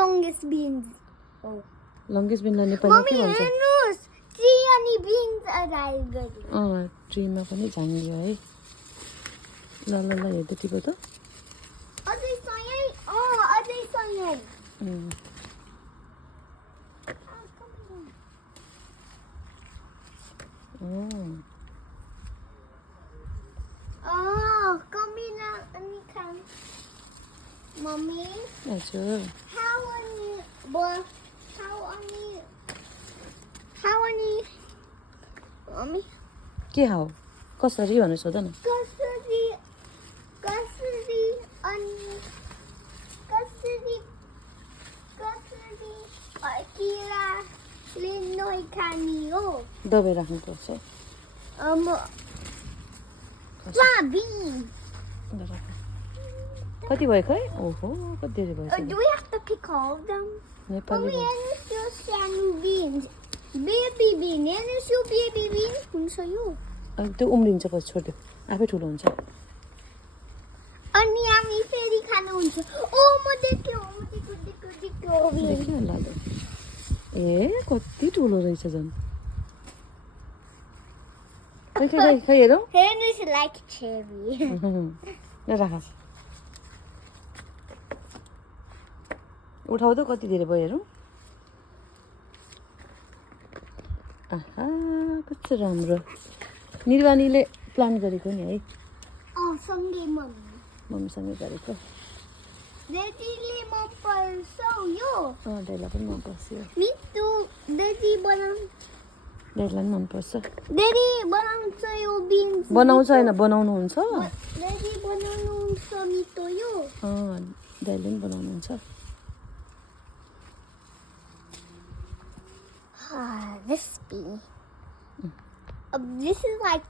longest beans. Oh. Longest बिनलाई नेपालीमा Mommy, के भन्छ हेर्नुहोस् tree अनि beans arrive गर्यो. ट्रीमा पनि झाङ्गियो है ल ल ल हेर्दै टिपो त अझै छ यही. अझै छ यही. Camila अनि खाऊ. Mommy, हजुर how अनि Mommy, के हाउ कसरी भनेर सोध न कसरी किराले नखाने हो. दबाई राख्नुपर्छ Soybean. ल राख कति भयो खै ओहो कति धेरै Do भइसक्यो we have to pick all of them? Nepali Mommy, here's your samu beans. Baby bean. Here's your baby bean. हुन्छ यो. त्यो उम्रिन्छ पछि छोड्यो आफै ठुलो हुन्छ अनि हामी फेरि खानुहुन्छ. म देख्यो. देखियो ल ए कति ठुलो रहेछ झन् खै खै खै खै हेरौँ हेर्नुहोस् like cherry. ल राख उठाउ त कति धेरै भयो हेरौँ आहा कस्तो राम्रो निर्वाणीले प्लान गरेको नि है सँगै मम्मी. मम्मीसँगै गरेको दादीले मन पर्छ यो. दाइलाई पनि मनपर्छ यो मिठो. दादी बनाउँछ दाइलाई पनि मनपर्छ यो बिन्स. बनाउँछ होइन बनाउनुहुन्छ दादी बनाउनुहुन्छ मिठो यो. दाइले पनि बनाउनुहुन्छ This bee. This is like